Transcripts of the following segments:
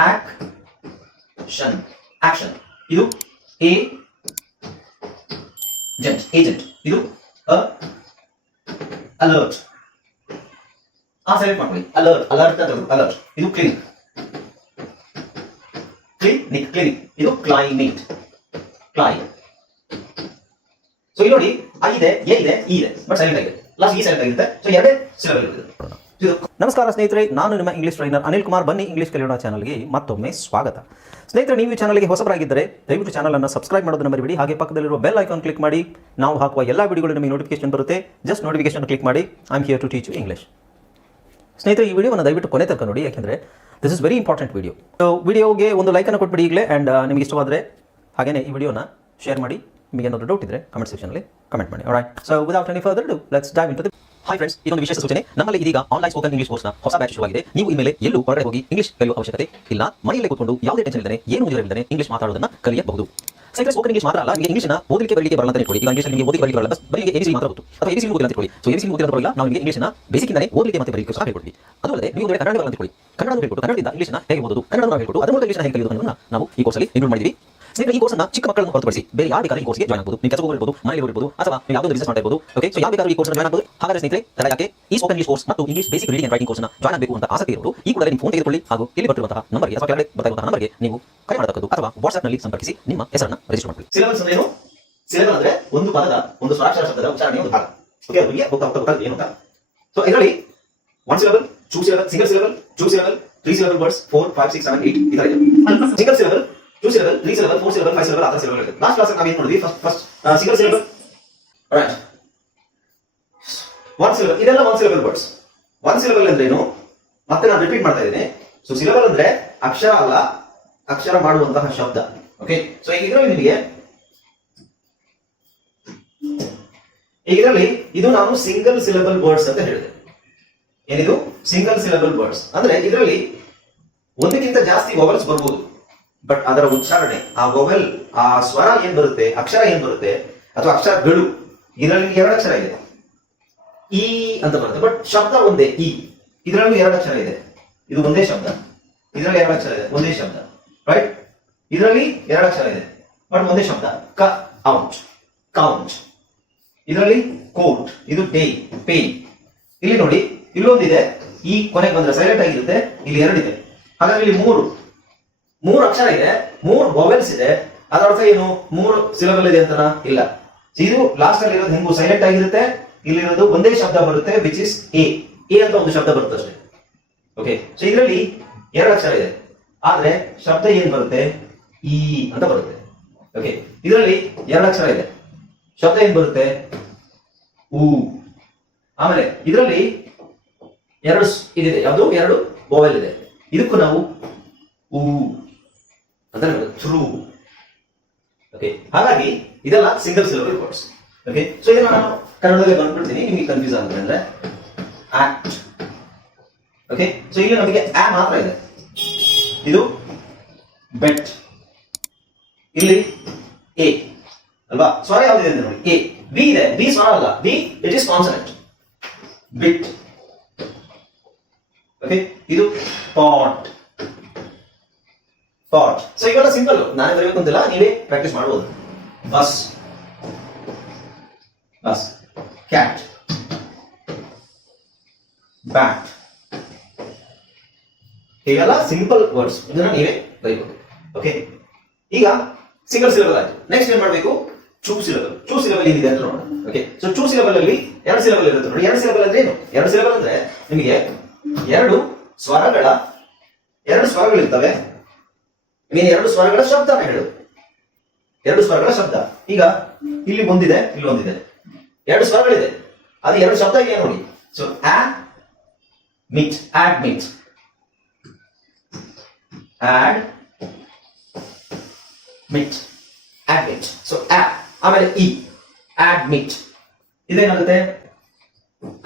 Action action ಇದು agent agent ಇದು ಅ ಅಲರ್ಟ್ ಆ ಸೆಲೆಕ್ಟ್ ಮಾಡ್ಕೊಳ್ಳಿ ಅಲರ್ಟ್ ಅಲರ್ಟ್ ಅಂತ ಅಲರ್ಟ್ ಇದು ಕ್ಲಿನಿಕ್ ಕ್ಲಿನಿಕ್ ಕ್ಲಿನಿಕ್ ಇದು ಕ್ಲೈಮೇಟ್ ಕ್ಲೈ ಸೊ ಇಲ್ಲಿ ನೋಡಿ ಐ ಇದೆ, ಎ ಇದೆ, ಇ ಇದೆ. ಬಟ್ ಸೈಲೆಂಟ್ ಆಗಿದೆ ಲಾಸ್ಟ್ ಈ ಸೈಲೆಂಟ್ ಆಗಿರುತ್ತೆ ಸೊ ಎರಡೇ ಸಿಲೆಬಲ್ ಇರುತ್ತೆ ಇದು ನಮಸ್ಕಾರ ಸ್ನೇಹಿತರೆ, ನಾನು ನಿಮ್ಮ ಇಂಗ್ಲಿಷ್ ಟ್ರೈನರ್ ಅನಿಲ್ ಕುಮಾರ್. ಬನ್ನಿ ಇಂಗ್ಲಿಷ್ ಕಲಿಯೋಣ ಚಾನಲ್ಗೆ ಮತ್ತೊಮ್ಮೆ ಸ್ವಾಗತ. ಸ್ನೇಹಿತರೆ, ನೀವು ಈ ಚಾನಲ್ಗೆ ಹೊಸಬರಾಗಿದ್ದರೆ ದಯವಿಟ್ಟು ಚಾನಲ್ ಅನ್ನು ಸಬ್ಸ್ಕ್ರೈಬ್ ಮಾಡೋದನ್ನು ಮರಿಬೇಡಿ. ಹಾಗೆ ಪಕ್ಕದಲ್ಲಿರುವ ಬೆಲ್ ಐಕಾನ್ ಕ್ಲಿಕ್ ಮಾಡಿ. ನಾವು ಹಾಕುವ ಎಲ್ಲ ವಿಡಿಯೋಗಳು ನಿಮಗೆ ನೋಟಿಫಿಕೇಶನ್ ಬರುತ್ತೆ. ಜಸ್ಟ್ ನೋಟಿಫಿಕೇಶನ್ ಕ್ಲಿಕ್ ಮಾಡಿ. I am here to teach English ಸ್ನೇಹಿತರೆ, ಈ ವಿಡಿಯೋವನ್ನು ದಯವಿಟ್ಟು ಕೊನೆ ತನಕ ನೋಡಿ. ಯಾಕೆಂದರೆ this is very important video so ವಿಡಿಯೋಗೆ ಒಂದು ಲೈಕನ್ನು ಕೊಟ್ಬಿಡಿ ಈಗಲೇ. ಆ್ಯಂಡ್ ನಿಮಗೆ ಇಷ್ಟವಾದರೆ ಹಾಗೆಯೇ ಈ ವಿಡಿಯೋನ ಶೇರ್ ಮಾಡಿ. ನಿಮಗೆ ಏನಾದರೂ ಡೌಟ್ ಇದ್ದರೆ ಕಮೆಂಟ್ ಸೆಕ್ಷನಲ್ಲಿ ಕಮೆಂಟ್ ಮಾಡಿ. Right so without any further do let's dive into hi friends ಇದೊಂದು ವಿಶೇಷ ಸೂಚನೆ. ನಮ್ಮಲ್ಲಿ ಇದೀಗ ಆನ್ಲೈನ್ ಸ್ಪೋಕನ್ ಇಂಗ್ಲಿಷ್ ಕೋರ್ಸ್ನ ಹೊಸ ಬ್ಯಾಚ್ ಶುರುವಾಗಿದೆ. ನೀವು ಇನ್ಮೇಲೆ ಎಲ್ಲೂ ಹೊರಗಡೆ ಹೋಗಿ ಇಂಗ್ಲಿಷ್ ಕಲಿಯುವ ಅವಶ್ಯಕತೆ ಇಲ್ಲ. ಮನೆಯಲ್ಲೇ ಕೂತ್ಕೊಂಡು ಯಾವುದೇ ಟೆನ್ಷನ್ ಇಲ್ಲದೆ ಏನು ಇಲ್ಲದೆ ಇಂಗ್ಲಿಷ್ ಮಾತಾಡೋದನ್ನ ಕಲಿಯಬಹುದು. ಸೈಕಲ್ ಸ್ಪೋಕನ್ ಇಂಗ್ಲಿಷ್ ಮಾತ್ರ ಅಲ್ಲ, ನಿಮಗೆ ಇಂಗ್ಲಿಷ್ನ ಓದಲಿಕ್ಕೆ ಬರಲಿಕ್ಕೆ ಬರಲ್ಲ ಅಂತ ಈಗ ಇಂಗ್ಲಿಷ್ ನಿಮಗೆ ಓದಿ ಬರಲಿಕ್ಕೆ ಬರಲ್ಲ ಬರೀ ಎಬಿಸಿ ಮಾತ್ರ ಗೊತ್ತು. ಅಥವಾ ಎಬಿಸಿ ಓದಿಲ್ಲ ಅಂತ ಇಟ್ಕೊಳ್ಳಿ ಸೊ ಎಬಿಸಿ ಓದಿಲ್ಲ ಬರಲ್ಲ ನಾವು ನಿಮಗೆ ಇಂಗ್ಲಿಷ್ನ ಬೇಸಿಕ್ಕಿಂದಲೇ ಓದಲಿಕ್ಕೆ ಮತ್ತೆ ಬರಲಿಕ್ಕೆ ಸಹ ಹೇಳ್ಕೊಡ್ತೀವಿ. ಅದು ಅಲ್ಲದೆ ನೀವು ಕನ್ನಡ ಬರಲ್ಲ ಅಂತ ಇಟ್ಕೊಳ್ಳಿ ಕನ್ನಡ ಹೇಳ್ಕೊಟ್ಟು, ಕನ್ನಡದಿಂದ ಇಂಗ್ಲಿಷ್ನ ಹೇಗೆ ಓದೋದು? ಕನ್ನಡ ಹೇಳ್ಕೊಟ್ಟು, ಅದರ ಮೂಲಕ ಇಂಗ್ಲಿಷ್ನ ಹೇಗೆ ಕಲಿಯೋದು ನಾವು ಈ ಕೋರ್ಸಲ್ಲಿ ಇನ್ಕ್ಲೂಡ್ ಮಾಡಿದ್ವಿ. ಸ್ನೇಹಿತರೆ ಈ ಕೋರ್ಸ್ ಅನ್ನು ಚಿಕ್ಕ ಮಕ್ಕಳನ್ನು ಹೊರತುಪಡಿಸಿ ಬೇರೆ ಯಾರು ಬೇಕಾದ್ರೆ ಈ ಕೋರ್ಸ್ಗೆ ಜಾಯ್ನ್ ಆಗಬಹುದು ನೀವು ಕೆಲಸ ಹೋಗಿರಬಹುದು ಮನೆಯಲ್ಲಿ ಇರಬಹುದು ಅಥವಾ ನೀವು ಯಾವುದೋ ಬಿಸಿನೆಸ್ ಮಾಡ್ತಾ ಇರಬಹುದು ಓಕೆ ಸೊ ಯಾವ ಬೇಕಾದ್ರೂ ಈ ಕೋರ್ಸ್ ಜಾಯ್ನ್ ಆಗಬಹುದು ಹಾಗಾದ್ರೆ ಸ್ನೇಹಿತರೆ ತಡ ಯಾಕೆ? ಈ ಸ್ಪೋಕನ್ ಇಂಗ್ಲಿಷ್ ಕೋರ್ಸ್ ಮತ್ತು English basic reading and writing ಕೋರ್ಸ್ನ ಜಾಯ್ನ್ ಆಗಬೇಕು ಅಂತ ಆಸಕ್ತಿ ಇರೋರು, ಈ ಕೂಡ ನಿಮ್ಮ ಫೋನ್ ತೆಗೆದುಕೊಳ್ಳಿ ಹಾಗೂ ಇಲ್ಲಿ ಬರ್ತಿರುವಂತಹ ನಂಬರ್ಗೆ ಅಥವಾ ಕೆಳಗಡೆ ಬರ್ತಾ ನಂಬರ್ಗೆ ನೀವು ಕರೆ ಮಾಡತಕ್ಕದ್ದು ಅಥವಾ ವಾಟ್ಸ್ಆಪ್ನಲ್ಲಿ ಸಂಪರ್ಕಿಸಿ ನಿಮ್ಮ ಹೆಸರನ್ನ ರಿಜಿಸ್ಟರ್ ಮಾಡ್ಕೊಳ್ಳಿ. ಸಿಲೆಬಸ್ ಅಂದ್ರೆ ಏನು? ಸಿಲೆಬಸ್ ಅಂದ್ರೆ ಒಂದು ಪದದ ಒಂದು ಸ್ವರಾಕ್ಷರ ಶಬ್ದದ ಉಚ್ಚಾರಣೆ ಒಂದು ಭಾಗ ಓಕೆ ಅದು ನಿಮಗೆ ಹೋಗ್ತಾ ಹೋಗ್ತಾ ಏನು ಅಂತ. ಸೊ ಇದರಲ್ಲಿ one syllable two syllable single syllable two syllable three syllable words four five six seven eight ಈ ತರ ಇದೆ. Single syllable two syllable three syllable four syllable five syllable ಆತರ ಸಿಲಬಲ್ ಇದೆ ಲಾಸ್ಟ್ ಕ್ಲಾಸ್ ನಾವು ಏನು ನೋಡಿದ್ವಿ first first single syllable one syllable ಇದೆಲ್ಲ one syllable words one syllable ಅಂದ್ರೆ ಏನು? ಮತ್ತೆ ನಾನು ರಿಪೀಟ್ ಮಾಡ್ತಾ ಇದ್ದೀನಿ. ಸೊ ಸಿಲೆಬಲ್ ಅಂದ್ರೆ ಅಕ್ಷರ ಅಲ್ಲ, ಅಕ್ಷರ ಮಾಡುವಂತಹ ಶಬ್ದ. ಓಕೆ ಸೊ ಈಗ ಇದರಲ್ಲಿ ನಿಮಗೆ ಈಗ ಇದರಲ್ಲಿ ಇದು ನಾನು ಸಿಂಗಲ್ ಸಿಲೆಬಲ್ ವರ್ಡ್ಸ್ ಅಂತ ಹೇಳಿದೆ. ಏನಿದು? ಸಿಂಗಲ್ ಸಿಲೆಬಲ್ ವರ್ಡ್ಸ್ ಅಂದ್ರೆ ಇದರಲ್ಲಿ ಒಂದಕ್ಕಿಂತ ಜಾಸ್ತಿ ವೊವೆಲ್ಸ್ ಬರ್ಬೋದು. ಬಟ್ ಅದರ ಉಚ್ಚಾರಣೆ, ಆ ವೊವೆಲ್ ಆ ಸ್ವರ ಏನ್ ಬರುತ್ತೆ? ಅಕ್ಷರ ಏನ್ ಬರುತ್ತೆ? ಅಥವಾ ಅಕ್ಷರಗಳು ಇದರಲ್ಲಿ ಎರಡು ಅಕ್ಷರ ಇದೆ. ಈ ಅಂತ ಬರುತ್ತೆ. ಬಟ್ ಶಬ್ದ ಒಂದೇ, ಈ. ಇದರಲ್ಲೂ ಎರಡು ಅಕ್ಷರ ಇದೆ. ಇದು ಒಂದೇ ಶಬ್ದ. ಇದರಲ್ಲಿ ಎರಡು ಅಕ್ಷರ ಇದೆ. ಒಂದೇ ಶಬ್ದ. ರೈಟ್ ಇದರಲ್ಲಿ ಎರಡು ಅಕ್ಷರ ಇದೆ. ಬಟ್ ಒಂದೇ ಶಬ್ದ. ಕ ಔಂಚ್ ಕೌಂಟ್ ಇದರಲ್ಲಿ ಕೋಟ್ ಇದು ಡೇ ಪೇ ಇಲ್ಲಿ ನೋಡಿ, ಇಲ್ಲೊಂದಿದೆ. ಈ ಕೊನೆಗೆ ಬಂದ್ರೆ ಸೈಲೆಂಟ್ ಆಗಿರುತ್ತೆ. ಇಲ್ಲಿ ಎರಡಿದೆ. ಹಾಗಾದ್ರೆ ಇಲ್ಲಿ ಮೂರು. ಮೂರು ಅಕ್ಷರ ಇದೆ, ಮೂರು ವೊವೆಲ್ಸ್ ಇದೆ. ಅದರ ಅರ್ಥ ಏನು? ಮೂರು ಸಿಲಬಲ್ ಇದೆ ಅಂತನಾ? ಇಲ್ಲ. ಇದು ಲಾಸ್ಟ್ ಅಲ್ಲಿ ಇರೋದು ಹೆಂಗು ಸೈಲೆಂಟ್ ಆಗಿರುತ್ತೆ? ಇಲ್ಲಿರೋದು ಒಂದೇ ಶಬ್ದ ಬರುತ್ತೆ ವಿಚ್ ಇಸ್ ಎ ಎ ಅಂತ ಒಂದು ಶಬ್ದ ಬರುತ್ತೆ ಅಷ್ಟೇ. ಓಕೆ ಸೊ ಇದರಲ್ಲಿ ಎರಡು ಅಕ್ಷರ ಇದೆ. ಆದ್ರೆ ಶಬ್ದ ಏನ್ ಬರುತ್ತೆ? ಇ ಅಂತ ಬರುತ್ತೆ. ಓಕೆ ಇದರಲ್ಲಿ ಎರಡು ಅಕ್ಷರ ಇದೆ. ಶಬ್ದ ಏನ್ ಬರುತ್ತೆ? ಉ ಆಮೇಲೆ ಇದರಲ್ಲಿ ಎರಡು ಇದಿದೆ. ಯಾವುದು? ಎರಡು ಬೋವೆಲ್ ಇದೆ. ಇದಕ್ಕೂ ನಾವು ಊ. ಅಂತ ಥ್ರೂ ಓಕೆ ಹಾಗಾಗಿ ಇದೆಲ್ಲ single syllable words okay so ಇದನ್ನ ನಾನು ಕನ್ನಡದಲ್ಲಿ ಬಂದ್ಬಿಡ್ತೀನಿ ನಿಮಗೆ ಕನ್ಫ್ಯೂಸ್ ಆಗುತ್ತೆ ಅಂದ್ರೆ ಆಕ್ಟ್ ಓಕೆ ಸೊ ಇಲ್ಲಿ ನಮಗೆ ಆ ಮಾತ್ರ ಇದೆ. ಇದು ಬೆಟ್ ಇಲ್ಲಿ ಎ ಅಲ್ವಾ? ಸ್ವರ ಯಾವ್ದಿದೆ ಅಂತ ನೋಡಿ ಎ ಬಿ ಇದೆ. ಬಿ ಸ್ವರ ಅಲ್ಲ. B it is consonant but okay ಇದು ಪಾಟ್ ಪಾಟ್ ಸೊ ಇವೆಲ್ಲ ಸಿಂಪಲ್ ನಾನೇ ಬರಬೇಕು ಅಂತಿಲ್ಲ, ನೀವೇ ಪ್ರಾಕ್ಟೀಸ್ ಮಾಡ್ಬೋದು. ಬಸ್ ಬಸ್ ಕ್ಯಾಟ್ ಬ್ಯಾಟ್ ಇವೆಲ್ಲ ಸಿಂಪಲ್ ವರ್ಡ್ಸ್ ಇದನ್ನ ನೀವೇ ಬರೀಬಹುದು ಓಕೆ ಈಗ ಸಿಂಗಲ್ ಸಿಲೆಬಲ್ ಆಯ್ತು. ನೆಕ್ಸ್ಟ್ ಏನ್ ಮಾಡಬೇಕು? ಚೂ ಸಿಲೆಬಲ್ ಚೂ ಸಿಲೆಬಲ್ ಏನಿದೆ ಅಂತ ನೋಡೋಣ. ಓಕೆ ಸೊ ಚೂ ಸಿಲೆಬಲ್ ಅಲ್ಲಿ ಎರಡು ಸಿಲೆಬಲ್ ಇರುತ್ತೆ ನೋಡಿ. ಎರಡು ಸಿಲೆಬಲ್ ಅಂದ್ರೆ ಏನು? ಎರಡು ಸಿಲೆಬಲ್ ಅಂದ್ರೆ ನಿಮಗೆ ಎರಡು ಸ್ವರಗಳ, ಎರಡು ಸ್ವರಗಳಿರ್ತವೆ. ನೀನು ಎರಡು ಸ್ವರಗಳ ಶಬ್ದನ ಹೇಳು. ಎರಡು ಸ್ವರಗಳ ಶಬ್ದ. ಈಗ ಇಲ್ಲಿ ಒಂದಿದೆ ಇಲ್ಲಿ ಒಂದಿದೆ. ಎರಡು ಸ್ವರಗಳಿದೆ. ಅದು ಎರಡು ಶಬ್ದ ಇದೆ ನೋಡಿ? So admit admit admit admit so ಆ ಆಮೇಲೆ ಇ admit ಇದೇನಾಗುತ್ತೆ?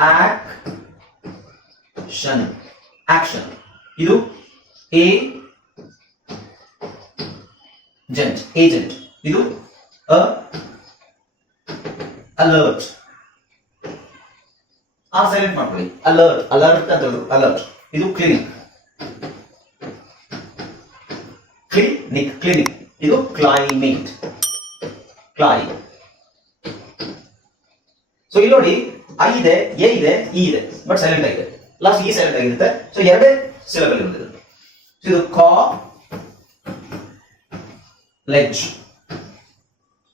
ಆಕ್ಷನ್ ಆಕ್ಷನ್ ಇದು ಎ ಜೆಂಟ್ ಏಜೆಂಟ್ ಇದು ಅ ಅಲರ್ಟ್ ಆ ಸೈಲೆಂಟ್ ಮಾಡ್ಕೊಳ್ಳಿ. ಅಲರ್ಟ್ ಅಲರ್ಟ್ ಅಂತ ಅಲರ್ಟ್ ಇದು ಕ್ಲಿನಿಕ್ ಕ್ಲಿನಿಕ್ ಕ್ಲಿನಿಕ್ ಇದು ಕ್ಲೈಮೇಟ್ ಕ್ಲೈ ಸೊ ಇಲ್ಲಿ ನೋಡಿ ಐ ಇದೆ ಎ ಇದೆ ಇ ಇದೆ ಬಟ್ ಸೈಲೆಂಟ್ ಆಗಿದೆ. ಲಾಸ್ಟ್ ಇ ಸೈಲೆಂಟ್ ಆಗಿರುತ್ತೆ. ಸೊ ಎರಡೇ ಸಿಲಬಲ್ ಇರುತ್ತೆ. ಇದು ಕಾ ಲೆಜ್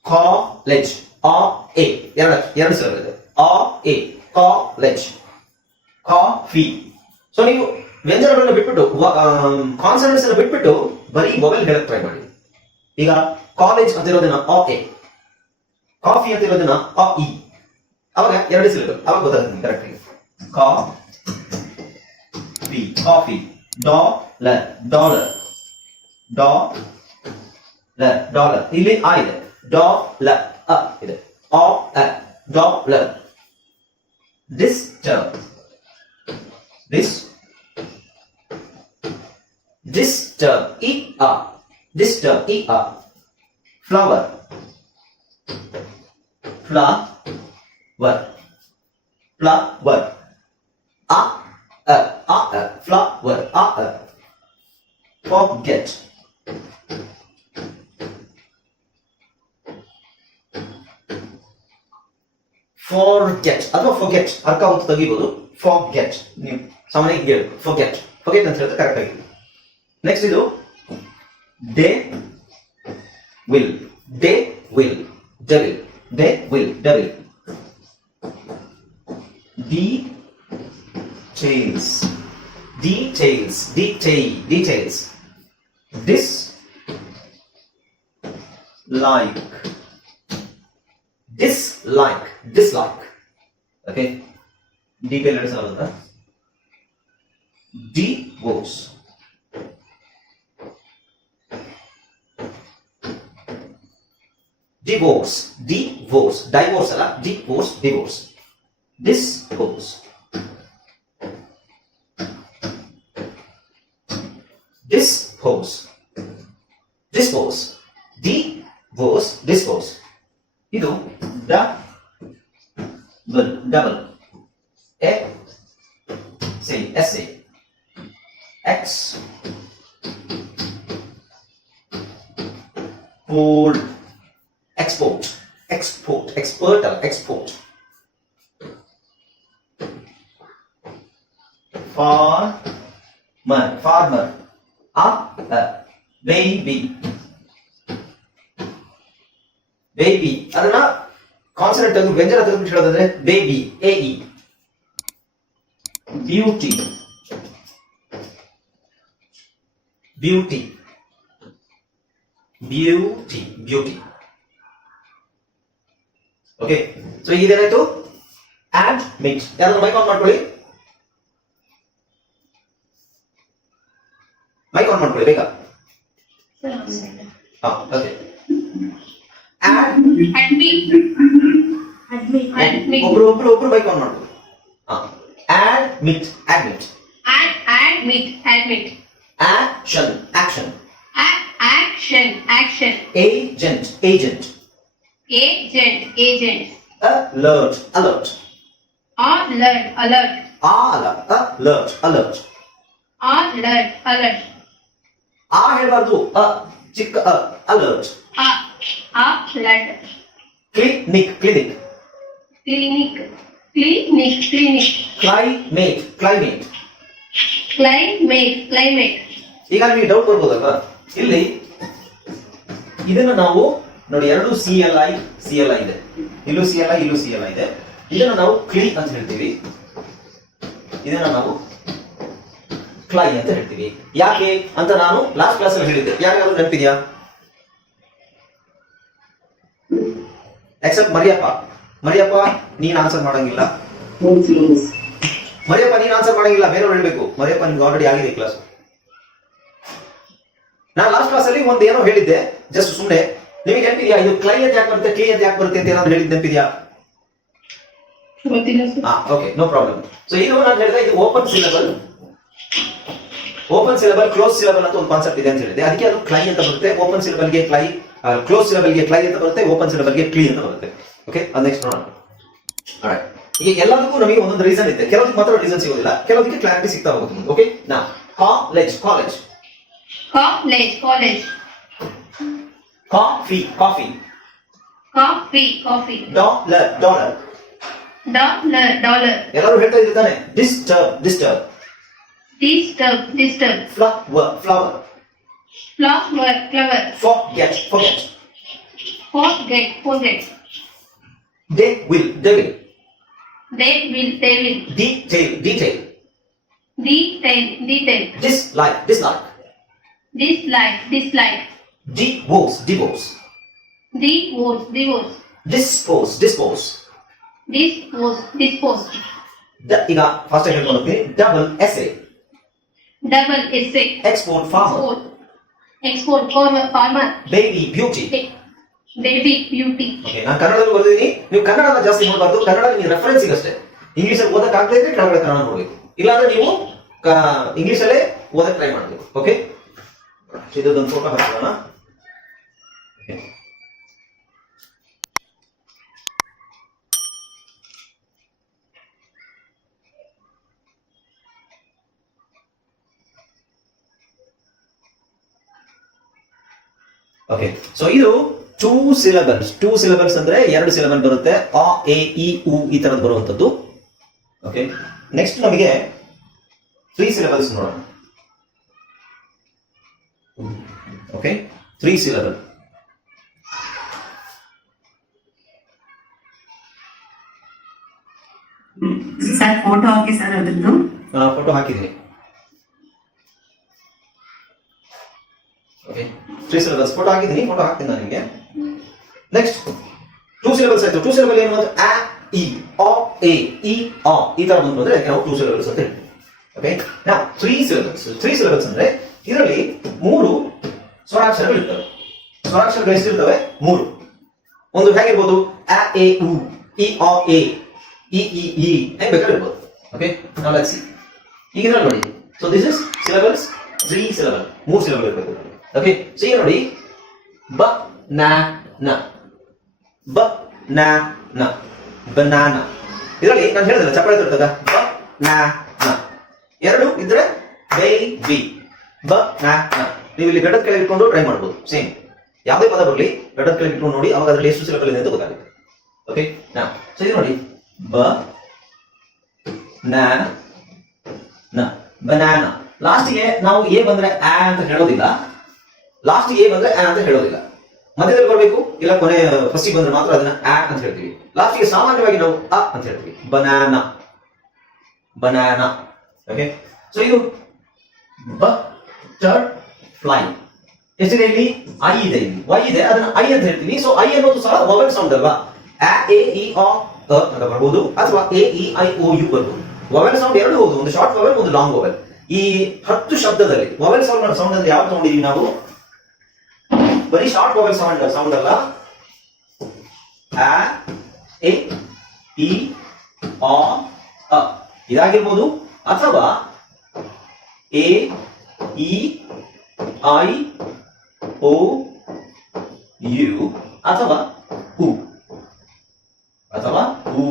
ಕಾಲೇಜ್ ಆ ಎ ಎರಡು ಎರಡು ಸಿಲಬಲ್ ಇದೆ ಆ ಎ ಕಾಲೇಜ್ ಕಾಫಿ ಸೊ ನೀವು ವ್ಯಂಜನಗಳನ್ನು ಬಿಟ್ಬಿಟ್ಟು ಕಾನ್ಸನೆಂಟ್ಸ್ ಅನ್ನು ಬಿಟ್ಬಿಟ್ಟು ಬರೀ ಮೊಬೈಲ್ ಹೇಳಕ್ ಟ್ರೈ ಮಾಡಿ. ಈಗ ಕಾಲೇಜ್ ಅಂತ ಇರೋದನ್ನ ಅ ಎ ಕಾಫಿ ಅಂತ ಇರೋದನ್ನ ಅ ಇ ಅವಾಗ ಎರಡು ಸಿಲಬಲ್ ಅವಾಗ ಗೊತ್ತಾಗುತ್ತೆ ಕರೆಕ್ಟ್ ಆಗಿ. ಕಾ ಪಿ ಕಾಫಿ ಡಾಲರ್ ಡಾಲರ್ ಡಾ ಲ ಡಾಲರ್ ಇಲ್ಲಿ ಆ ಇದೆ ಡಾಲರ್ ಅ ಇದೆ ಆ ಅ ಡಾಲರ್ ಡಿಸ್ಟರ್ಬ್ ದಿಸ್ ಡಿಸ್ಟರ್ಬ್ ಇ ಆ ಡಿಸ್ಟರ್ಬ್ ಇ ಆ ಫ್ಲವರ್ ಫ್ಲವರ್ ಫ್ಲವರ್ ಆ ಅ ಆ ಅ ಫ್ಲವರ್ ಆ ಅ ಫಾರ್ಗೆಟ್ ಅಥವಾ ಫೊಗೆಟ್ ಅರ್ಕ ಅಂತ ತೆಗಿಬಹುದು ಫಾರ್ಗೆಟ್ ನೀವು ಸಾಮಾನ್ಯ ಹಿಂಗೆ ಹೇಳಿ ಫೊಗೆಟ್ ಫೊಗೆಟ್ ಅಂತ ಹೇಳಿದ್ರೆ ಕರೆಕ್ಟ್ ಆಗಿದೆ. ನೆಕ್ಸ್ಟ್ ಇದು devil devil devil devil devil details details. Detail. Details. This like. dislike dislike. Okay? D ke letters are the d goes. Divorce divorce divorce ala divorce divorce. This goes. This pose this pose divorce this pose so ಇದೇನಾಯ್ತು ad mix ಯಾರಾದ್ರೂ mic on ಮಾಡ್ಕೊಳ್ಳಿ mic on ಮಾಡ್ಕೊಳ್ಳಿ ಬೇಗ ಹಾ okay ad Admit. Admit. Admit. ಒಬ್ರು ಒಬ್ರು ಒಬ್ರು mic on ಮಾಡ್ಕೊಳ್ಳಿ ಹಾ admit admit Ad, admit. Admit. Action action A- action. Action. Agent agent Agent. Agent. Alert alert. Alert. Alert. Alert, alert, alert alert Alert. Alert. ಆ ಹೇಳಬಾರ್ದು ಅ ಚಿಕ್ಕ ಅ alert A- Alert. Clinic clinic Clinic. Clinic. Clinic. Climate climate Climate. Climate. ಈಗ ನಿಮಗೆ doubt ಬರ್ಬೋದಲ್ವಾ ಇಲ್ಲಿ ಇದನ್ನ ನಾವು ನೋಡಿ, ಎರಡು C L I C L I ಇದೆ. ಇಲ್ಲೂ ಸಿ ಎಲ್ ಐ ಇಲ್ಲೂ ಸಿ ಎಲ್ ಐ ಇದೆ. ಇದನ್ನು ನಾವು ಕ್ಲಿ ಅಂತ ಹೇಳ್ತೀವಿ. ಇದನ್ನ ನಾವು ಕ್ಲೈ ಅಂತ ಹೇಳ್ತೀವಿ. ಯಾಕೆ ಅಂತ ನಾನು ಲಾಸ್ಟ್ ಕ್ಲಾಸ್ ಅಲ್ಲಿ ಹೇಳಿದ್ದೆ. ಯಾರಿಗಾದ್ರೂ ನೆನಪಿದ್ಯಾ? ಎಕ್ಸೆಪ್ಟ್ ಮರಿಯಪ್ಪ. ಮರಿಯಪ್ಪ, ನೀನ್ ಆನ್ಸರ್ ಮಾಡಂಗಿಲ್ಲ. ಮರಿಯಪ್ಪ, ನೀನ್ ಆನ್ಸರ್ ಮಾಡಂಗಿಲ್ಲ. ಬೇರೆಯವ್ರು ಹೇಳ್ಬೇಕು. ಮರಿಯಪ್ಪ, ನಿಮ್ಗೆ ಆಲ್ರೆಡಿ ಆಗಿದೆ ಕ್ಲಾಸ್ ನಾನು ಲಾಸ್ಟ್ ಕ್ಲಾಸ್ ಅಲ್ಲಿ ಒಂದೇನೋ ಹೇಳಿದ್ದೆ. ಜಸ್ಟ್ ಸುಮ್ಮನೆ ನಿಮಗೆ ನೆನಪಿದ್ಯಾ ಇದು ಕ್ಲೈ ಅಂತ ಯಾಕೆ ಬರುತ್ತೆ? ಕ್ಲೀ ಅಂತ ಯಾಕೆ ಬರುತ್ತೆ ಅಂತ ಏನಾದ್ರು ಹೇಳಿದ್ ನೆನಪಿದ್ಯಾ? ಓಕೆ ನೋ ಪ್ರಾಬ್ಲಮ್ ಸೊ ಇದು ನಾನು ಹೇಳಿದೆ ಇದು open syllable open syllable close syllable ಅಂತ ಒಂದು ಕಾನ್ಸೆಪ್ಟ್ ಇದೆ ಅಂತ ಹೇಳಿದೆ. ಅದಕ್ಕೆ ಅದು ಕ್ಲೈ ಅಂತ ಬರುತ್ತೆ. ಓಪನ್ ಸಿಲಬಲ್ಗೆ ಕ್ಲೈ ಕ್ಲೋಸ್ ಸಿಲಬಲ್ಗೆ ಕ್ಲೈ ಅಂತ ಬರುತ್ತೆ. ಓಪನ್ ಸಿಲೆಬಲ್ಗೆ ಕ್ಲೀ ಅಂತ ಬರುತ್ತೆ. ಓಕೆ ಅದು ನೆಕ್ಸ್ಟ್ ನೋಡೋಣ. ಈಗ ಎಲ್ಲದಕ್ಕೂ ನಮಗೆ ಒಂದೊಂದು ರೀಸನ್ ಇದೆ. ಕೆಲವೊಂದು ಮಾತ್ರ ರೀಸನ್ ಸಿಗೋದಿಲ್ಲ. ಕೆಲವೊಂದಕ್ಕೆ ಕ್ಲಾರಿಟಿ ಸಿಗ್ತಾ ಹೋಗುತ್ತೆ. ಓಕೆ ನಾ college college college, college, coffee coffee coffee, coffee, dollar dollar dollar, dollar, ಎಲ್ಲರೂ ಹೇಳ್ತಾ ಇರ್ತಾನೆ disturb disturb disturb, disturb, flower flower flower, flower, forget forget forget, forget, they will they will they will, they will, detail detail detail, detail, dislike dislike dislike, dislike, divorce divorce divorce, divorce, dispose dispose dispose, dispose, ದ- ಈಗ fast ಹೇಳ್ಕೊಂಡು ಹೋಗ್ತೀನಿ double essay double essay, export farmer export, export, farmer, farmer, baby beauty ba- baby, beauty, okay ನಾನು ಕನ್ನಡದಲ್ಲಿ ಬರ್ದಿದ್ದೀನಿ. ನೀವು ಕನ್ನಡನ ಜಾಸ್ತಿ ನೋಡಬಾರ್ದು. ಕನ್ನಡ ನಿಮಗೆ ರೆಫರೆನ್ಸ್ ಅಷ್ಟೇ. ಇಂಗ್ಲಿಷ್ ಅಲ್ಲಿ ಓದಕ್ ಆಗದೆ ಇದ್ರೆ ಕೆಳಗಡೆ ಕನ್ನಡ ನೋಡ್ಬೇಕು. ಇಲ್ಲಾಂದ್ರೆ ನೀವು ಇಂಗ್ಲಿಷ್ ಅಲ್ಲೇ ಓದಕ್ ಟ್ರೈ ಮಾಡಬೇಕು. ಓಕೆ ಇದೊಂದು ಫೋಟೋ ಹಾಕೋಣ ಓಕೆ ಸೊ ಇದು ಟೂ ಸಿಲಬಲ್ಸ್ ಟೂ ಸಿಲಬಲ್ಸ್ ಅಂದ್ರೆ ಎರಡು ಸಿಲಬಲ್ ಬರುತ್ತೆ. ಅ ಎ, ಇ, ಉ ಈ ತರದ್ ಬರುವಂತದ್ದು ಓಕೆ ನೆಕ್ಸ್ಟ್ ನಮಗೆ ತ್ರೀ ಸಿಲಬಲ್ಸ್ ನೋಡೋಣ. Okay three syllable sir photo ಹಾಕಿ ಸರ್ ಅದರದ್ದು. ಫೋಟೋ ಹಾಕಿದ್ದೀನಿ. ಓಕೆ ತ್ರೀ ಸಿಲೆಬಲ್ಸ್ ಫೋಟೋ ಹಾಕಿದ್ದೀನಿ ಫೋಟೋ ಹಾಕ್ತೀನಿ ನಾನು ನಿಮಗೆ. ನೆಕ್ಸ್ಟ್ ಟೂ ಸಿಲೆಬಲ್ಸ್ ಆಯ್ತು. ಟೂ ಸಿಲೆಬಲ್ ಏನು ಬಂತು? ಆ ಇ ಅ ಎ ಇ ಅ ಈ ತರ ಬಂತು ಅಂದ್ರೆ ನಾವು ಟೂ ಸಿಲೆಬಲ್ಸ್ ಅಂತ ಓಕೆ ನಾವು ತ್ರೀ ಸಿಲೆಬಲ್ಸ್ ತ್ರೀ ಸಿಲೆಬಲ್ಸ್ ಅಂದ್ರೆ ಇದರಲ್ಲಿ ಮೂರು ಸ್ವರಾಕ್ಷರಗಳು ಇರ್ತವೆ. ಸ್ವರಾಕ್ಷರಗಳು ಎಷ್ಟಿರ್ತವೆ? ಮೂರು. ಒಂದು ಹೇಗಿರ್ಬೋದು? ಆ, ಎ, ಉ ಇ ಅ ಎ. ಇ ಇ ಹೆಂಗ್ ಬೇಕಾದ್ರೆ ಇರ್ಬೋದು. ಓಕೆ ನಾವು ಸಿ ಈಗ ನೋಡಿ. So this is syllables three syllable ಮೂರು ಸಿಲಬಲ್ ಇರಬೇಕು ಓಕೆ ಸೊ ಈಗ ನೋಡಿ. ಬ ನ ನ ಬ ನ ನ ಬನಾನ ಇದರಲ್ಲಿ ನಾನು ಹೇಳಿದ್ರೆ ಚಪ್ಪಾಳೆ ತರ್ತದ? ಬ ನ ನ ಎರಡು ಇದ್ರೆ ಬೈ ಬಿ ಬ ನ ನ ನೀವು ಇಲ್ಲಿ ಗಡ್ಡದ ಕೆಳಗೆ ಇಟ್ಕೊಂಡು ಟ್ರೈ ಮಾಡ್ಬೋದು. ಸೇಮ್ ಯಾವುದೇ ಪದ ಬರಲಿ ಗಡ್ಡದ ಕೆಳಗೆ ಇಟ್ಕೊಂಡು ನೋಡಿ, ಅವಾಗ ಅದರಲ್ಲಿ ಎಷ್ಟು ಸಿಲಬಲ್ ಇದೆ ಅಂತ ಗೊತ್ತಾಗುತ್ತೆ. ಓಕೆ ನಾ ಸೊ ನೋಡಿ. ಬ ನ ಬನಾನ ಲಾಸ್ಟ್ಗೆ ನಾವು ಎ ಬಂದ್ರೆ ಆ ಅಂತ ಹೇಳೋದಿಲ್ಲ. ಲಾಸ್ಟ್ ಎ ಬಂದ್ರೆ ಆ ಅಂತ ಹೇಳೋದಿಲ್ಲ. ಮಧ್ಯದಲ್ಲಿ ಬರಬೇಕು, ಇಲ್ಲ ಕೊನೆ ಫಸ್ಟ್ ಬಂದ್ರೆ ಮಾತ್ರ ಅದನ್ನ ಆ ಅಂತ ಹೇಳ್ತೀವಿ. ಲಾಸ್ಟ್ಗೆ ಸಾಮಾನ್ಯವಾಗಿ ನಾವು ಅ ಅಂತ ಹೇಳ್ತೀವಿ. ಬನಾನ ಬನಾನ ಓಕೆ ಸೊ ಇದು ಬಟರ್ ಫ್ಲೈ ಎಷ್ಟಿದೆ ಇಲ್ಲಿ? ಐ ಇದೆ ಇಲ್ಲಿ. ವೈ ಇದೆ. ಅದನ್ನ ಐ ಅಂತ ಹೇಳ್ತೀನಿ. ಸೊ ಐ ಅನ್ನೋದು ಸಹ ವವೆಲ್ ಸೌಂಡ್ ಅಲ್ವಾ? ಎ ಇ ಅಂತ ಬರ್ಬೋದು ಅಥವಾ A, E, I, O, U ಬರ್ಬೋದು ವವೆಲ್ ಸೌಂಡ್ ಎರಡು ಹೌದು ಒಂದು ಶಾರ್ಟ್ ವವೆಲ್ ಒಂದು ಲಾಂಗ್ ವವೆಲ್ ಈ ಹತ್ತು ಶಬ್ದದಲ್ಲಿ ವವೆಲ್ ಸೌಂಡ್ ಸೌಂಡ್ ಅಂದ್ರೆ ಯಾವ್ದು ತಗೊಂಡಿದೀವಿ ನಾವು? ಬರೀ ಶಾರ್ಟ್ ವವೆಲ್ ಸೌಂಡ್ ಸೌಂಡ್ ಅಲ್ಲ. ಆ, ಎ, ಇ, ಆ, ಅ. ಇದಾಗಿರ್ಬೋದು. ಅಥವಾ A, E, I, O, U, ಅಥವಾ ಅಥವಾ ಹೂ.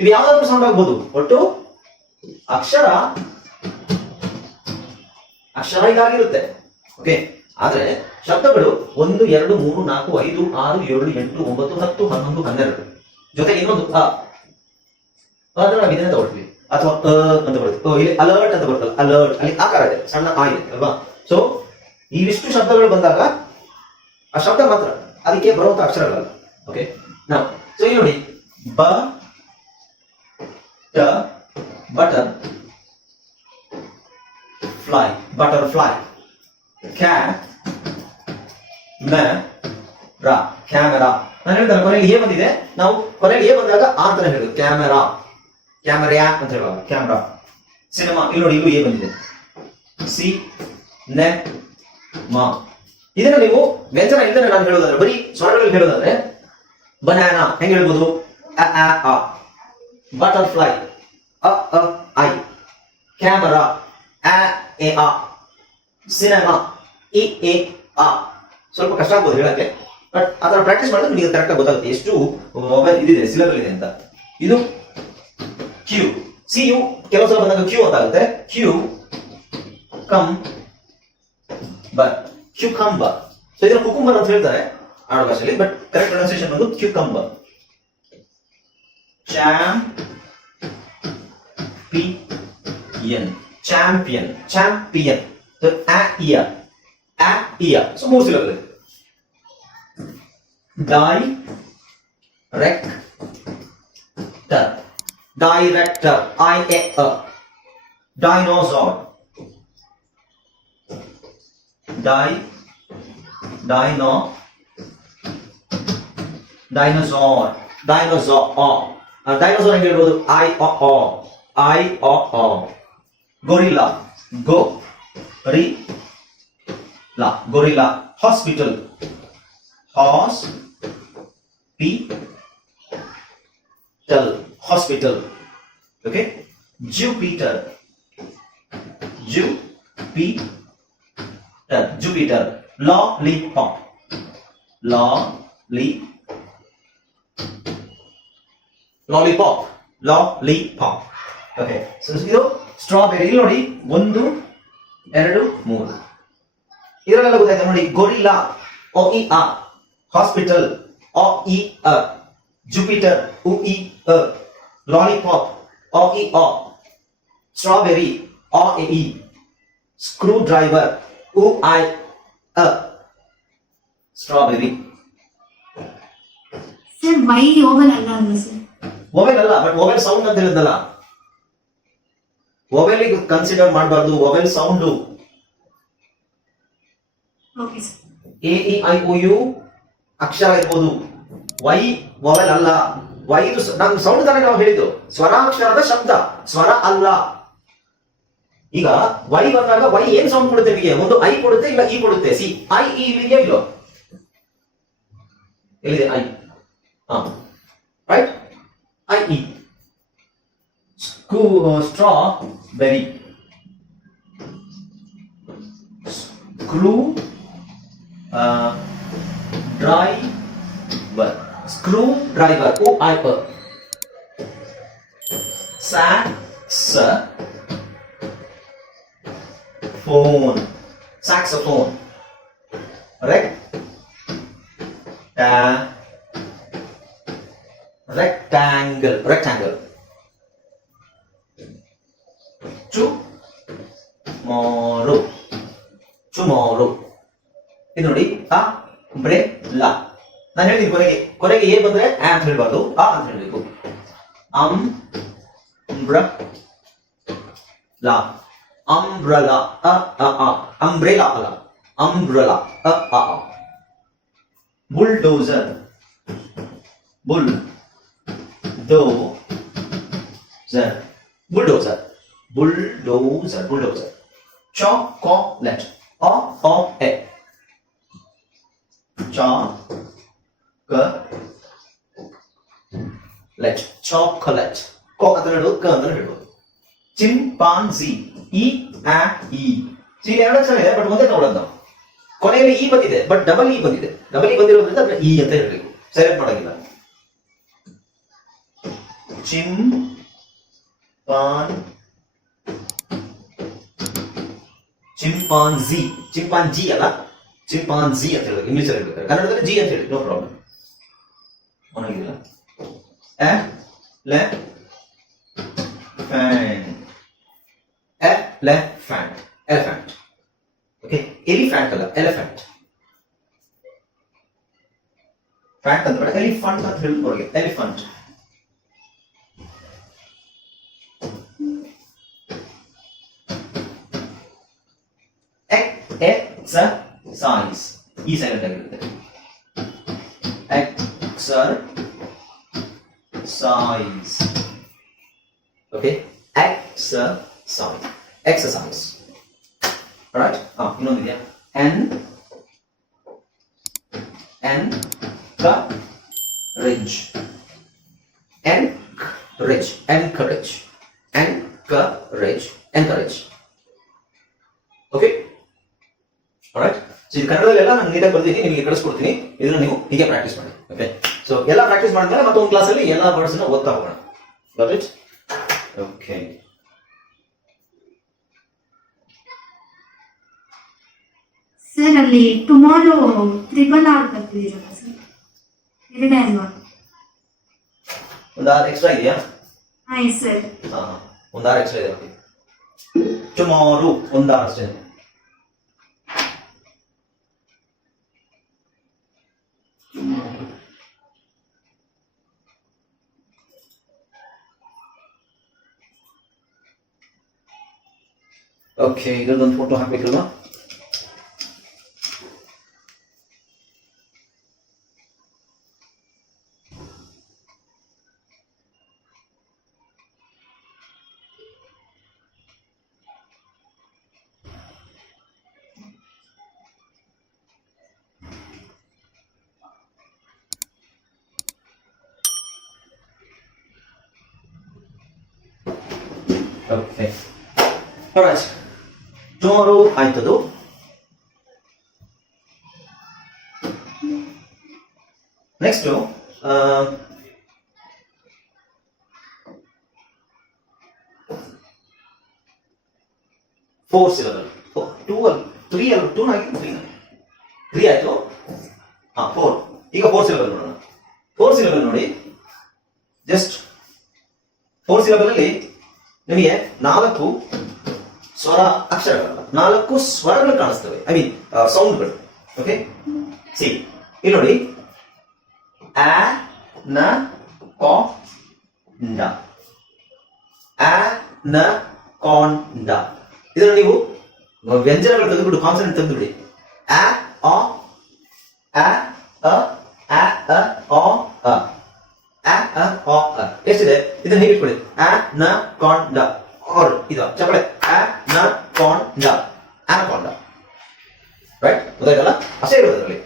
ಇದು ಯಾವ್ದಾದ್ರು ಸೌಂಡ್ ಆಗ್ಬೋದು. ಒಟ್ಟು ಅಕ್ಷರ ಅಕ್ಷರ ಇದಾಗಿರುತ್ತೆ. ಓಕೆ ಆದ್ರೆ ಶಬ್ದಗಳು ಒಂದು, ಎರಡು, ಮೂರು, ನಾಲ್ಕು, ಐದು, ಆರು, ಏಳು, ಎಂಟು, ಒಂಬತ್ತು, ಹತ್ತು, ಹನ್ನೊಂದು, ಹನ್ನೆರಡು. ಜೊತೆಗೆ ಇನ್ನೊಂದು ಅ ಆದ್ರೆ ನಾವು ಇದನ್ನೇ ತಗೊಳ್ತೀವಿ. ಅಥವಾ ಅ ಅಂತ ಬರುತ್ತೆ. ಇಲ್ಲಿ ಅಲರ್ಟ್ ಅಂತ ಬರ್ತಲ್ಲ ಅಲರ್ಟ್ ಅಲ್ಲಿ ಆಕಾರ ಇದೆ. ಸಣ್ಣ ಆ ಇದೆ, ಅಲ್ವಾ? ಸೊ ಇವಿಷ್ಟು ಶಬ್ದಗಳು ಬಂದಾಗ ಆ ಶಬ್ದ ಮಾತ್ರ. ಅದಕ್ಕೆ ಬರುವಂತ ಅಕ್ಷರಗಳಲ್ಲ. ಓಕೆ ನಾವು ಸೊ ಇಲ್ಲಿ ನೋಡಿ butter butterfly butterfly camera camera ನಾನು ಹೇಳ್ತಾರೆ ಕೊನೆಗೆ ಏ ಬಂದಿದೆ. ನಾವು ಕೊನೆಗೆ ಏ ಬಂದಾಗ ಆ ಅಂತಾನೆ ಹೇಳುದು. ಕ್ಯಾಮೆರಾ ಕ್ಯಾಮರಾ ಅಂತ ಹೇಳುವಾಗ? ಕ್ಯಾಮ್ರಾ ಸಿನಿಮಾ ಇಲ್ಲಿ ನೋಡಿ, ಇಲ್ಲೂ ಏ ಬಂದಿದೆ. ಸಿ ನೆ ಮಾ ಇದನ್ನ ನೀವು ವ್ಯಂಜನ ಇಲ್ಲದೆ ನಾನು ಹೇಳೋದಾದ್ರೆ ಬರೀ ಸ್ವರಗಳಲ್ಲಿ ಹೇಳೋದಾದ್ರೆ ಬನಾನ ಹೆಂಗೆ ಹೇಳ್ಬೋದು ಅ ಆ ಆ ಬಟರ್ಫ್ಲೈ ಅ ಅ ಐ ಕ್ಯಾಮರಾ ಆ ಎ ಆ ಸಿನಿಮಾ ಇ ಎ ಆ ಸ್ವಲ್ಪ ಕಷ್ಟ ಆಗ್ಬೋದು ಹೇಳಕ್ಕೆ. ಬಟ್ ಅದರ ಪ್ರಾಕ್ಟೀಸ್ ಮಾಡಿದ್ರೆ ನಿಮಗೆ ಕರೆಕ್ಟ್ ಗೊತ್ತಾಗುತ್ತೆ ಎಷ್ಟು ಮೊಬೈಲ್ ಇದಿದೆ ಸಿಲೆಬಲ್ ಇದೆ ಅಂತ. ಇದು ಕ್ಯೂ ಸಿ ಯು ಕೆಲವು ಸಲ ಬಂದಾಗ ಕ್ಯೂ ಅಂತ ಆಗುತ್ತೆ cucumber cucumber so ಇದನ್ನ ಕುಕುಂಬರ್ ಅಂತ ಹೇಳ್ತಾರೆ. ಆಡ ಭಾಷೆಯಲ್ಲಿ ಬಟ್ ಕರೆಕ್ಟ್ ಪ್ರೊನೌನ್ಸಿಯೇಷನ್ ಬಂದು cucumber champion champion champion ಆ ಇಯ ಆ ಇಯ ಸೊ ಮೂರು syllable director director ಐ ಎ ಅ dinosaur di dino dinosaur dinosaur dinosaur ಹೆಂಗೆ ಹೇಳ್ಬೋದು ಐ ಅ ಐ ಅ gorilla gorilla gorilla hospital hospital hospital okay Jupiter Jupiter Jupiter lollipop lollipop lollipop lollipop okay so ಇದು ಸ್ಟ್ರಾಬೆರಿ ಇಲ್ಲಿ ನೋಡಿ, ಒಂದು, ಎರಡು, ಮೂರು. ಇದರಲ್ಲೆಲ್ಲ ಗೊತ್ತಾಯ್ತು ನೋಡಿ ಗೊರಿಲ್ಲಾ ಒ ಇ ಆ ಹಾಸ್ಪಿಟಲ್ ಒ ಇ ಅ ಜುಪಿಟರ್ ಉ ಇ ಅ ಲಾಲಿಪಾಪ್ ಒ ಇ ಅ ಸ್ಟ್ರಾಬೆರಿ ಅ ಎ ಇ ಸ್ಕ್ರೂ ಡ್ರೈವರ್ ಉ ಐ ಅ ಸ್ಟ್ರಾಬೆರಿ ಸರ್ ವೈ ಓವಲ್ ಅಲ್ಲ ಅಲ್ವಾ ಸರ್ ಮೊಬೈಲ್ ಅಲ್ಲ ಬಟ್ ಮೊಬೈಲ್ ಸೌಂಡ್ ಅಂತ ಹೇಳಿದ್ನಲ್ಲ. ಮೊಬೈಲ್ ಕನ್ಸಿಡರ್ ಮಾಡಬಾರ್ದು mobile sound A E I O U ಅಕ್ಷರ ಇರ್ಬೋದು. ವೈ ಮೊಬೈಲ್ ಅಲ್ಲ. ವೈ ನಾನು ಸೌಂಡ್ ತಾನೇ ನಾವು ಹೇಳಿದ್ದು. ಸ್ವರಾಕ್ಷರದ ಶಬ್ದ ಸ್ವರ ಅಲ್ಲ. ಈಗ ವೈ ಬಂದಾಗ ವೈ ಏನ್ ಸೌಂಡ್ ಕೊಡುತ್ತೆ ನಿಮಗೆ? ಒಂದು ಐ ಕೊಡುತ್ತೆ ಇಲ್ಲ ಇ ಕೊಡುತ್ತೆ? ಸಿ ಐ ಇ ಇಲ್ಲಿದೆಯಾ ಇಲ್ಲೋ? ಎಲ್ಲಿದೆ ಐ ಹಾ. Right Uh, straw berry screw uh, driver screw driver o i e. p sax phone. Saxophone. Rec. Ta. Rectangle. Rectangle. ಇದು ನೋಡಿ ಆ ಬ್ರೆ ಲಾ. ನಾನು ಹೇಳ್ತೀನಿ ಕೊನೆಗೆ. ಕೊನೆಗೆ ಏ ಬಂದ್ರೆ ಆ ಅಂತ ಹೇಳ್ಬಾರ್ದು. ಆ ಅಂತ ಹೇಳಬೇಕು. Umbrella. ಅಂಬ್ರಲಾ, ಅ ಅ ಅ. ಅಂಬ್ರೆಲಾ ಅಲ್ಲ. ಅಂಬ್ರಲಾ, ಅ ಅ ಅ. ಬುಲ್ಡೋಸರ್. ಬುಲ್. ಡೋಸರ್ ಜರ್ ಬುಲ್ಡೋಸರ್. Bulldozer bulldozer. chocolate ಅ ಅ e chocolate chocolate ಕೊ ಅಂತ ಹೇಳೋದು ಕ ಅಂತ ಹೇಳ್ಬೋದು ಚಿಂಪಾಂಜಿ ಇ ಆ ಇ ಇಲ್ಲಿ ಎರಡು ಅಕ್ಷರ ಇದೆ ಬಟ್ ಒಂದೇ ತಗೊಳ್ಳೋದು ನಾವು ಕೊನೆಯಲ್ಲಿ ಇ ಬಂದಿದೆ ಬಟ್ ಡಬಲ್ ಇ ಬಂದಿದೆ ಡಬಲ್ ಇ ಬಂದಿರೋದ್ರಿಂದ ಅದನ್ನ ಇ ಅಂತ ಹೇಳಬೇಕು ಸೆಲೆಕ್ಟ್ ಮಾಡೋದಿಲ್ಲ ಚಿಂ ಪಾನ್ ಚಿಂಪಾಂಜಿ ಚಿಂಪಾಂಜಿ ಅಲ್ಲ ಚಿಂಪಾಂಜಿ ಅಂತ ಹೇಳ್ಬೇಕು ಇಂಗ್ಲಿಷ್ ಅಲ್ಲಿ ಹೇಳ್ಬೇಕಾದ್ರೆ ಕನ್ನಡದಲ್ಲಿ ಜಿ ಅಂತ ಹೇಳಿ no problem ಒಣಗಿಲ್ಲ elephant elephant elephant okay elephant ಅಲ್ಲ ಎಲಿಫೆಂಟ್ ಫ್ಯಾಂಟ್ ಅಂತ ಬೇಡ ಎಲಿಫಂಟ್ ಅಂತ ಹೇಳಿ ಹೊರಗೆ ಎಲಿಫಂಟ್ ಎಕ್ಸರ್ಸೈಸ್ ಈ ಸೈಲೆಂಟ್ ಆಗಿರುತ್ತೆ exercise okay exercise exercise right ಹಾ ಇನ್ನೊಂದಿದೆಯಾ N encourage encourage encourage encourage encourage okay right so ಇದು ಕನ್ನಡದಲ್ಲೆಲ್ಲ ನಾನು ನೀಟಾಗಿ ಬರ್ದಿದ್ದೀನಿ ನಿಮಗೆ ಕಳಿಸ್ಕೊಡ್ತೀನಿ. ಇದನ್ನ ನೀವು ಹೀಗೆ ಪ್ರಾಕ್ಟೀಸ್ ಮಾಡಿ ಓಕೆ ಸೊ ಎಲ್ಲ ಪ್ರಾಕ್ಟೀಸ್ ಮಾಡಿದ್ಮೇಲೆ ಮತ್ತೊಂದು ಕ್ಲಾಸಲ್ಲಿ ಎಲ್ಲ ವರ್ಡ್ಸ್ನ ಓದ್ತಾ ಹೋಗೋಣ. ಇಟ್ ಓಕೆ ಸರ್ ಅಲ್ಲಿ ಟುಮಾರೋ ತ್ರಿಬಲ್ ಆರ್ ಬರ್ತಿದ್ದೀರಲ್ಲ ಸರ್ ಎರಡೇ ಅಲ್ವಾ? ಒಂದು ಆರು ಎಕ್ಸ್ಟ್ರಾ ಇದೆಯಾ? ಹಾಂ ಸರ್ ಹಾಂ ಒಂದು ಆರು ಎಕ್ಸ್ಟ್ರಾ ಇದೆ. ಟುಮಾರೋ ಒಂದು ಆರು ಅಷ್ಟೇ. ಓಕೆ ಇದರದೊಂದು photo ಹಾಕ್ಬೇಕಲ್ವಾ okay alright tomorrow four syllable two ಅಲ್ಲಿ ತ್ರೀ ಅಲ್ಲ ಟೂ ಆಗಿ ತ್ರೀ ತ್ರೀ ಆಯ್ತು? ಹಾ ಫೋರ್ ಈಗ ಫೋರ್ ಸಿಲಬಲ್ ನೋಡೋಣ. ಫೋರ್ ಸಿಲಬಲ್ ನೋಡಿ. ಜಸ್ಟ್ ಫೋರ್ ಸಿಲಬಲ್ ಅಲ್ಲಿ ನಿಮಗೆ ನಾಲ್ಕು ಸ್ವರ ಅಕ್ಷರಗಳಲ್ಲ ನಾಲ್ಕು ಸ್ವರಗಳು ಕಾಣಿಸ್ತವೆ. ಐ ಮೀನ್ ಸೌಂಡ್ಗಳು ಓಕೆ ಸಿ ಇಲ್ಲಿ ನೋಡಿ. ಆ, ನ, ಕಾ, ಡ. ಆ, ನ ಕಾನ್ ಡ. ಇದನ್ನು ನೀವು ವ್ಯಂಜನಗಳು ತೆಗೆದುಬಿಡು ಕಾನ್ಸನೆಂಟ್ ತೆಗೆದುಬಿಡಿ ಆ ಅ ಅ ಎಷ್ಟಿದೆ? ಇದನ್ನ ಹೇಗೆ ಇಟ್ಕೊಳ್ಳಿ. ನ, ಕಾನ್ ಆರ್ ಇದು ಚಪ್ಪಳೆ. ಆ ನ, ಕಾನ್ ರೈಟ್ ಗೊತ್ತಾಯ್ತಲ್ಲ? ಅಷ್ಟೇ ಇರೋದು ಅದರಲ್ಲಿ.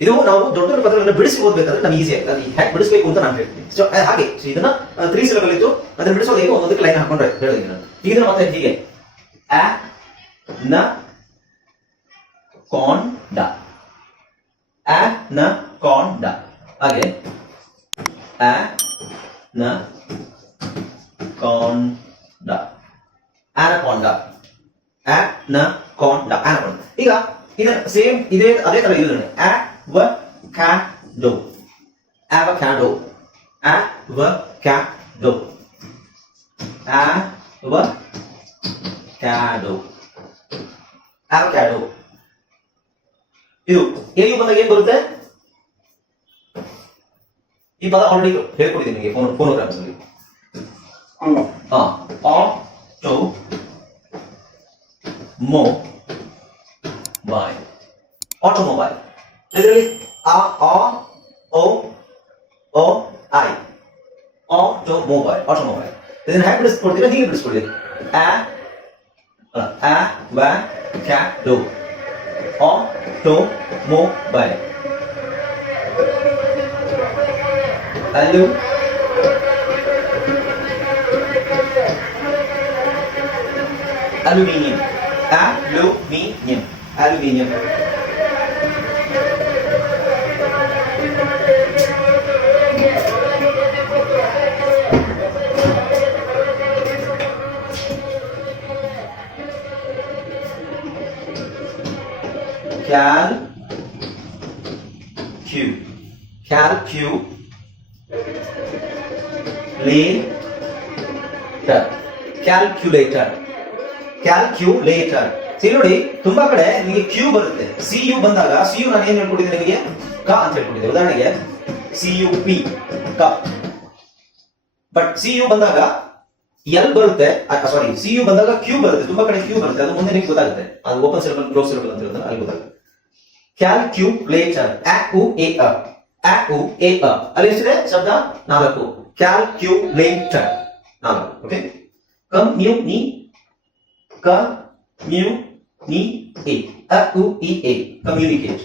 ಇದು ನಾವು ದೊಡ್ಡ ದೊಡ್ಡ ಪದಗಳನ್ನು ಬಿಡಿಸಿ ಓದಬೇಕಾದ್ರೆ ನಮ್ಗೆ ಈಸಿ ಆಗ್ತದೆ ಹ್ಯಾಕ್ ಬಿಡಿಸಬೇಕು ಅಂತ ನಾನು ಹೇಳ್ತೀನಿ. ಸೊ ಹಾಗೆ. ಇದನ್ನ ತ್ರೀ ಸಿಲಬಲ್ ಇತ್ತು ಅದನ್ನ ಬಿಡಿಸೋದು ಒಂದೊಂದಕ್ಕೆ ಲೈನ್ ಹಾಕೊಂಡ್ರೆ ಹೇಳಿದ್ದೀನಿ ಈಗ ಮತ್ತೆ ಹೀಗೆ. ನ ಕಾನ್ ಡ ಆ ನ ಕಾನ್ ಡ ಹಾಗೆ ಆ ನ ಕಾನ್ ಡ ಆನಕೊಂಡ ಆ ನ ಕಾನ್ ಡ ಆನಕೊಂಡ ಈಗ ಇದನ್ನ ಸೇಮ್ ಇದೇ ಅದೇ ತರ ಇದೆ avocado avocado avocado avocado avocado. ಇದು ಎಲ್ಲಿಗೆ ಬಂದಾಗ ಏನ್ ಬರುತ್ತೆ? ಈ ಪದ ಆಲ್ರೆಡಿ ಹೇಳ್ಕೊಟ್ಟಿದ್ದೀನಿ ನಿಮಗೆ ಫೋನ್ ಫೋನೋಗ್ರಾಮ್ಸ್ ಅಲ್ಲಿ ಹಾ. ಆಟೋ ಮೊ, ಬಾಯ್. ಆಟೋಮೊಬೈಲ್. ಇದರಲ್ಲಿ ಆ ಆ, ಓ ಓ, ಐ. Automobile automobile. ಇದನ್ನ ಹೇಗೆ ಬಿಡಿಸ್ಕೊಡ್ತೀರಾ ಹೀಗೆ ಬಿಡಿಸ್ಕೊಡಿ ಆ ಅಲ್ಲ, avocado automobile ಅಲ್ಲೂ aluminium aluminium aluminium calculator. Calculator C ನೋಡಿ, ತುಂಬಾ ಕಡೆ ನಿಮಗೆ ಕ್ಯೂ ಬರುತ್ತೆ. ಸಿ ಯು ಬಂದಾಗ ಸಿ ಯು ನಾನು ಏನ್ ಹೇಳ್ಕೊಟ್ಟಿದ್ದೆ ನಿಮಗೆ? ಕ ಅಂತ ಹೇಳ್ಕೊಟ್ಟಿದ್ದೆ. ಉದಾಹರಣೆಗೆ ಸಿ ಯು ಪಿ ಕ. ಬಟ್ ಸಿ ಯು ಬಂದಾಗ ಎಲ್ ಬರುತ್ತೆ. ಸಾರಿ ಸಿ ಯು ಬಂದಾಗ ಕ್ಯೂ ಬರುತ್ತೆ. ತುಂಬಾ ಕಡೆ ಕ್ಯೂ ಬರುತ್ತೆ. ಅದು ಮುಂದೆ ನಿಮ್ಗೆ ಗೊತ್ತಾಗುತ್ತೆ. ಅದು ಓಪನ್ ಸರ್ಕಲ್ ಕ್ಲೋಸ್ ಸರ್ಕಲ್ ಅಂತ ಹೇಳ್ತಾರೆ ಅಲ್ಲಿ ಗೊತ್ತಾಗುತ್ತೆ. ಕ್ಯಾಲ್ಕ್ಯುಲೇಟರ್ ಎ ಉ ಎ ಅಲ್ಲಿ ಎಷ್ಟಿದೆ? ಶಬ್ದ ನಾಲ್ಕು. ಕ್ಯಾಲ್ಕ್ಯುಲೇಟರ್ ನಾಲ್ಕು. ಓಕೆ ಕಮ್ ಮ್ಯೂ ನೀ ಕ ಮ್ಯೂ ನಿ ಎ ಅ ಉ ಇ ಎ ಕಮ್ಯುನಿಕೇಟ್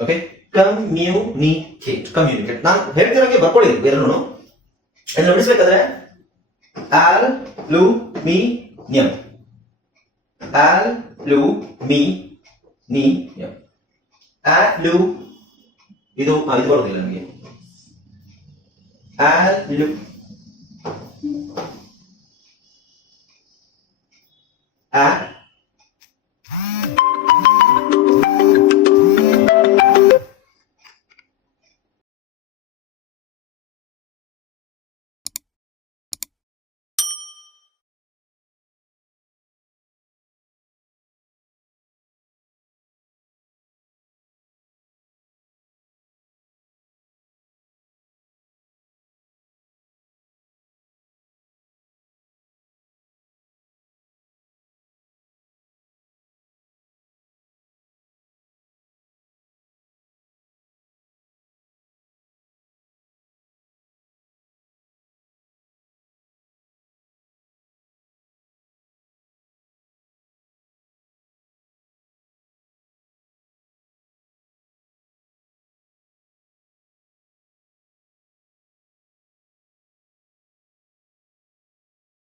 ಓಕೆ ಕಮ್ಯುನಿಕೇಟ್ ಕಮ್ಯುನಿಕೇಟ್ ನಾನು ಹೇಳ್ತಿರೋಂಗೆ ಬರ್ಕೊಳ್ಳಿ ಎಲ್ಲರೂ ಎಲ್ಲ ನೋಡಿಸ್ಬೇಕಾದ್ರೆ ಆಲ್ ಲು ಮಿ ನ್ಯಂ ಆಲ್ ಲು ಮಿ ನಿ ನ್ಯಂ ಆ ಲು ಇದು ಇದು ಬರೋದಿಲ್ಲ ನನಗೆ At look. At